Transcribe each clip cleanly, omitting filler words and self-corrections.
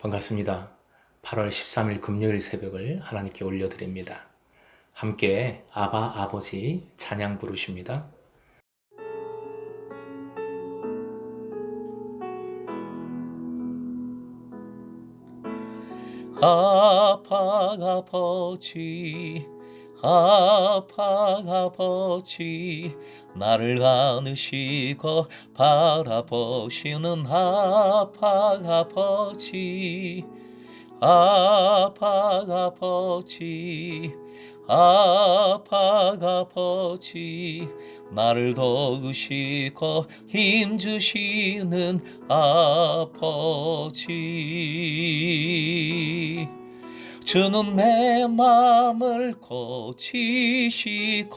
반갑습니다. 8월 13일 금요일 새벽을 하나님께 올려드립니다. 함께 아바 아버지 찬양 부르십니다. 아빠 아버지 아빠 아버지 나를 안으시고 바라보시는 아빠 아버지 아빠 아버지 아빠 아버지 나를 도우시고 힘주시는 아버지 주는 내 맘을 고치시고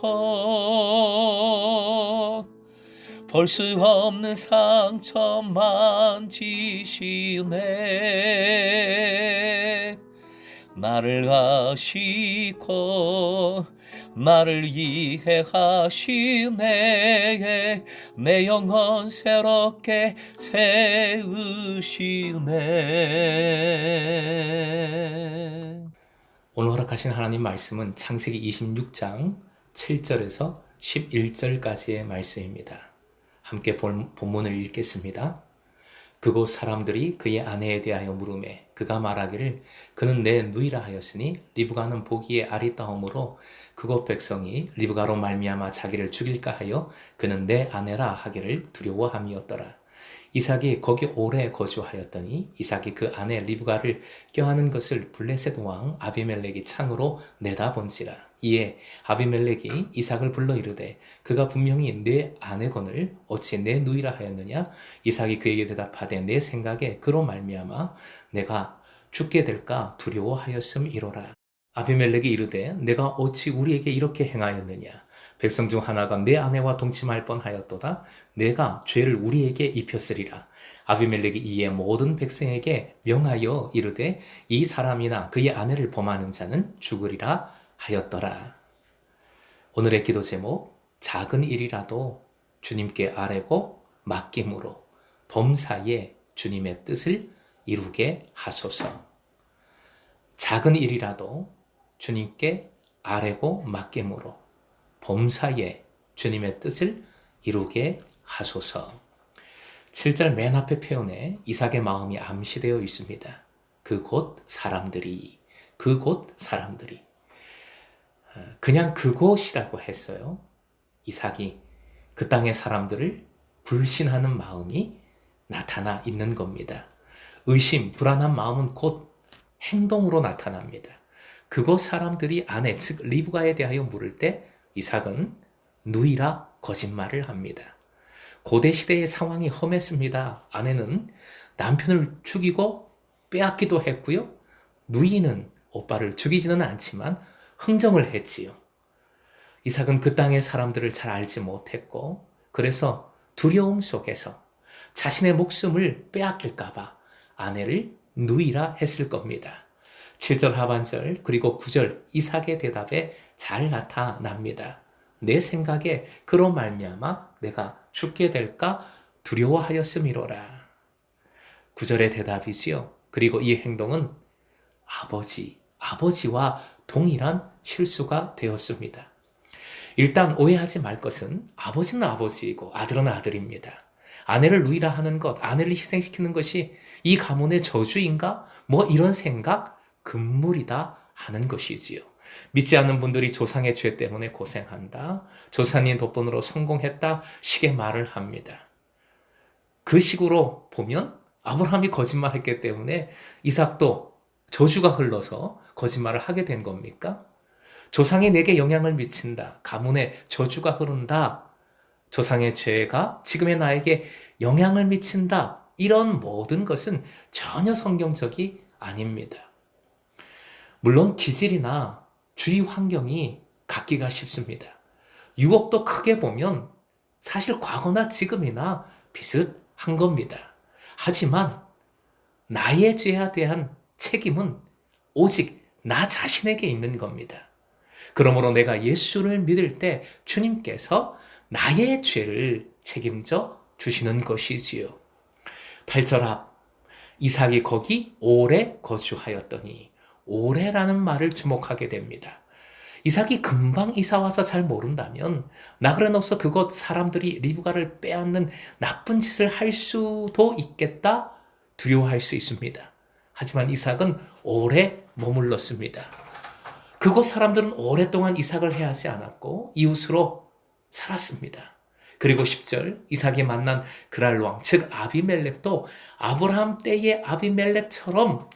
볼 수 없는 상처 만지시네 나를 아시고 나를 이해하시네 내 영혼 새롭게 세우시네. 오늘 허락하신 하나님 말씀은 창세기 26장 7절에서 11절까지의 말씀입니다. 함께 본문을 읽겠습니다. 그곳 사람들이 그의 아내에 대하여 물으매 그가 말하기를 그는 내 누이라 하였으니 리브가는 보기에 아리따움으로 그곳 백성이 리브가로 말미암아 자기를 죽일까 하여 그는 내 아내라 하기를 두려워함이었더라. 이삭이 거기 오래 거주하였더니 이삭이 그 아내 리브가를 껴안은 것을 블레셋 왕 아비멜렉이 창으로 내다본지라. 이에 아비멜렉이 이삭을 불러 이르되 그가 분명히 내 아내거늘 어찌 내 누이라 하였느냐. 이삭이 그에게 대답하되 내 생각에 그로 말미암아 내가 죽게 될까 두려워하였음이로라. 아비멜렉이 이르되 내가 어찌 우리에게 이렇게 행하였느냐. 백성 중 하나가 내 아내와 동침할 뻔하였도다. 내가 죄를 우리에게 입혔으리라. 아비멜렉이 이에 모든 백성에게 명하여 이르되 이 사람이나 그의 아내를 범하는 자는 죽으리라 하였더라. 오늘의 기도 제목, 작은 일이라도 주님께 아뢰고 맡김으로 범사에 주님의 뜻을 이루게 하소서. 작은 일이라도 주님께 아뢰고 맡김으로 범사에 주님의 뜻을 이루게 하소서. 7절 맨 앞에 표현에 이삭의 마음이 암시되어 있습니다. 그곳 사람들이 그냥 그곳이라고 했어요. 이삭이 그 땅의 사람들을 불신하는 마음이 나타나 있는 겁니다. 의심, 불안한 마음은 곧 행동으로 나타납니다. 그곳 사람들이 아내, 즉 리브가에 대하여 물을 때 이삭은 누이라 거짓말을 합니다. 고대 시대의 상황이 험했습니다. 아내는 남편을 죽이고 빼앗기도 했고요. 누이는 오빠를 죽이지는 않지만 흥정을 했지요. 이삭은 그 땅의 사람들을 잘 알지 못했고 그래서 두려움 속에서 자신의 목숨을 빼앗길까 봐 아내를 누이라 했을 겁니다. 7절 하반절 그리고 9절 이삭의 대답에 잘 나타납니다. 내 생각에 그로 말미암아 내가 죽게 될까 두려워하였음이로라. 9절의 대답이지요. 그리고 이 행동은 아버지와 동일한 실수가 되었습니다. 일단 오해하지 말 것은 아버지는 아버지이고 아들은 아들입니다. 아내를 누이라 하는 것, 아내를 희생시키는 것이 이 가문의 저주인가? 이런 생각 금물이다 하는 것이지요. 믿지 않는 분들이 조상의 죄 때문에 고생한다. 조상의 덕분으로 성공했다. 식의 말을 합니다. 그 식으로 보면 아브라함이 거짓말했기 때문에 이삭도 저주가 흘러서 거짓말을 하게 된 겁니까? 조상이 내게 영향을 미친다. 가문에 저주가 흐른다. 조상의 죄가 지금의 나에게 영향을 미친다. 이런 모든 것은 전혀 성경적이 아닙니다. 물론 기질이나 주위 환경이 갖기가 쉽습니다. 유혹도 크게 보면 사실 과거나 지금이나 비슷한 겁니다. 하지만 나의 죄에 대한 책임은 오직 나 자신에게 있는 겁니다. 그러므로 내가 예수를 믿을 때 주님께서 나의 죄를 책임져 주시는 것이지요. 8절 앞 이삭이 거기 오래 거주하였더니, 오래라는 말을 주목하게 됩니다. 이삭이 금방 이사 와서 잘 모른다면 나그네로서 그곳 사람들이 리브가를 빼앗는 나쁜 짓을 할 수도 있겠다 두려워할 수 있습니다. 하지만 이삭은 오래 머물렀습니다. 그곳 사람들은 오랫동안 이삭을 해하지 않았고 이웃으로 살았습니다. 그리고 10절, 이삭이 만난 그랄 왕, 즉 아비멜렉도 아브라함 때의 아비멜렉처럼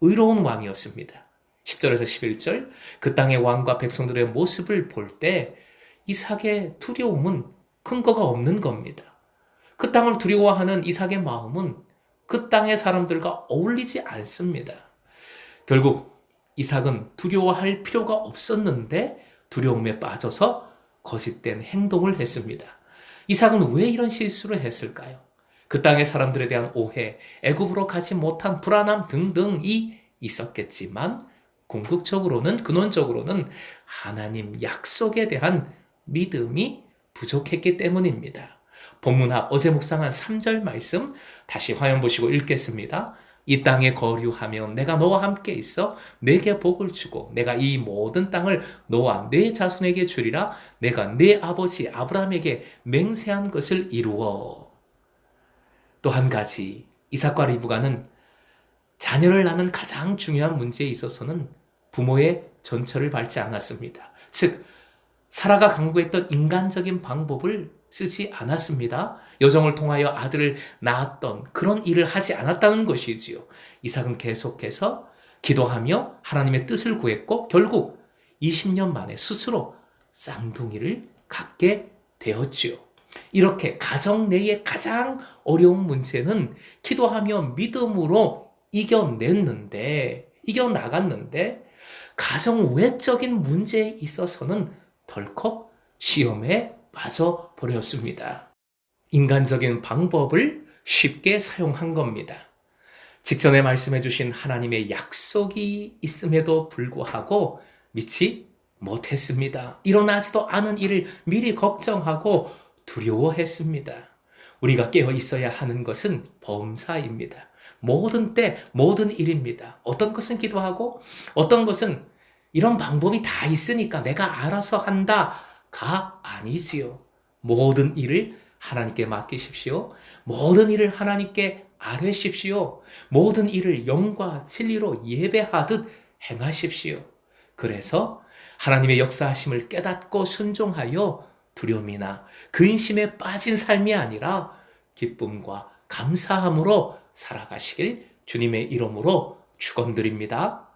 의로운 왕이었습니다. 10절에서 11절, 그 땅의 왕과 백성들의 모습을 볼 때 이삭의 두려움은 근거가 없는 겁니다. 그 땅을 두려워하는 이삭의 마음은 그 땅의 사람들과 어울리지 않습니다. 결국 이삭은 두려워할 필요가 없었는데 두려움에 빠져서 거짓된 행동을 했습니다. 이삭은 왜 이런 실수를 했을까요? 그 땅의 사람들에 대한 오해, 애굽으로 가지 못한 불안함 등등이 있었겠지만 궁극적으로는, 근원적으로는 하나님 약속에 대한 믿음이 부족했기 때문입니다. 본문 앞 어제 묵상한 3절 말씀 다시 화면 보시고 읽겠습니다. 이 땅에 거류하면 내가 너와 함께 있어 내게 복을 주고 내가 이 모든 땅을 너와 네 자손에게 주리라. 내가 네 아버지 아브라함에게 맹세한 것을 이루어. 또 한 가지, 이삭과 리브가는 자녀를 낳는 가장 중요한 문제에 있어서는 부모의 전처를 밟지 않았습니다. 즉 사라가 강구했던 인간적인 방법을 쓰지 않았습니다. 여정을 통하여 아들을 낳았던 그런 일을 하지 않았다는 것이지요. 이삭은 계속해서 기도하며 하나님의 뜻을 구했고 결국 20년 만에 스스로 쌍둥이를 갖게 되었지요. 이렇게 가정 내의 가장 어려운 문제는 기도하며 믿음으로 이겨나갔는데 가정 외적인 문제에 있어서는 덜컥 시험에 빠져버렸습니다. 인간적인 방법을 쉽게 사용한 겁니다. 직전에 말씀해 주신 하나님의 약속이 있음에도 불구하고 믿지 못했습니다. 일어나지도 않은 일을 미리 걱정하고 두려워했습니다. 우리가 깨어 있어야 하는 것은 범사입니다. 모든 때 모든 일입니다. 어떤 것은 기도하고 어떤 것은 이런 방법이 다 있으니까 내가 알아서 한다가 아니지요. 모든 일을 하나님께 맡기십시오. 모든 일을 하나님께 아뢰십시오. 모든 일을 영과 진리로 예배하듯 행하십시오. 그래서 하나님의 역사하심을 깨닫고 순종하여 두려움이나 근심에 빠진 삶이 아니라 기쁨과 감사함으로 살아가시길 주님의 이름으로 축원드립니다.